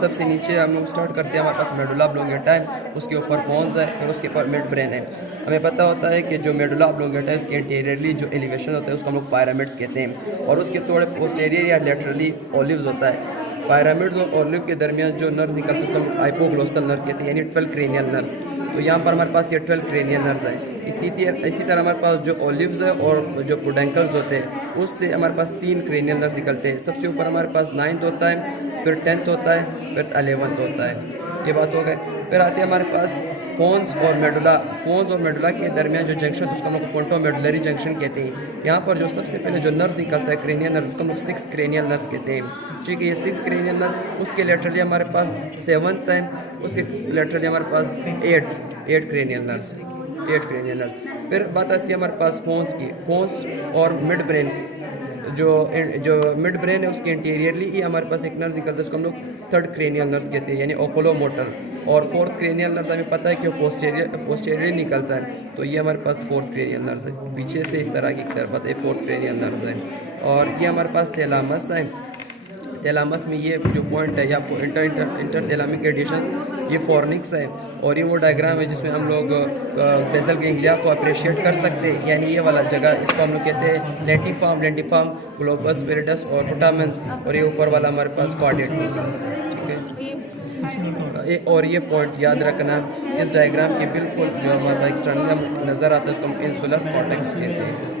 सबसे नीचे हम लोग स्टार्ट करते हैं, हमारे पास मेडुला ऑब्लोंगेटा है, उसके ऊपर पोन्स है, फिर उसके ऊपर मिड ब्रेन है। हमें पता होता है कि जो मेडुला ऑब्लोंगेटा है उसके इंटीरियरली जो एलिवेशन होता है उसको हम लोग पायरामिड्स कहते हैं, और उसके थोड़े पोस्टीरियर या लेटरली ओलिव्स होता है। पायरामिड्स और ओलिव के दरमियान जो नर्व निकलते हैं उसको हम हाइपोग्लोसल नर्व कहते हैं, यानी 12 क्रेनियल नर्व्स। तो यहाँ पर हमारे पास ये 12 क्रेनियल नर्व्स हैं। इसी तरह हमारे पास जो ओलिव्स है और जो पोडेंकल्स होते हैं उससे हमारे पास 3 क्रेनियल नर्व्स निकलते हैं। सबसे ऊपर हमारे पास 9th होता है, फिर 10th होता है, फिर 11th होता है। ये बात हो गए। फिर आते हैं हमारे पास पोन्स और मेडुला। पोन्स और मेडुला के दरमियान जो जंक्शन उसको हम लोग पोंटो मेडुलरी जंक्शन कहते हैं। यहाँ पर जो सबसे पहले जो नर्व निकलता है क्रेनियल नर्व, उसको हम लोग 6 क्रेनियल नर्व कहते हैं। ठीक है, ये 6 क्रेनियल नर्व, उसके लेटरली हमारे पास 7th है, उसके लेटरली हमारे पास 8 क्रेनियल नर्व्स, 8 क्रेनियल नर्व्स। फिर बात आती है हमारे पास पोन्स की। पोन्स और मिड ब्रेन, जो मिड ब्रेन है उसके इंटीरियरली ही हमारे पास एक नर्व निकलता है, उसको हम लोग 3rd क्रेनियल नर्व कहते हैं, यानी ओकुलोमोटर। और 4th क्रेनियल नर्व हमें पता है कि पोस्टीरियर निकलता है, तो ये हमारे पास 4th क्रेनियल नर्व है। पीछे से इस तरह की तरफ आता है, 4th क्रेनियल नर्व है। और ये हमारे पास थैलामस है। थैलामस में ये जो पॉइंट है, या इंटर थैलामिक एडिशन, ये फॉर्निक्स है। और ये वो डायग्राम है जिसमें हम लोग बेसल गैंग्लिया को अप्रिशिएट कर सकते हैं, यानी ये वाला जगह, इसको हम लोग कहते हैं लेंटिफार्म, ग्लोबस पेरिटस और पुटामेंस। और ये ऊपर वाला हमारे पास कॉर्डिएट न्यूक्लियस है। ठीक है, और ये पॉइंट याद रखना, इस डायग्राम के बिल्कुल जो हमारा एक्सटर्नल नज़र आता है उसको हम इंसुलर कॉर्टेक्स कहते हैं।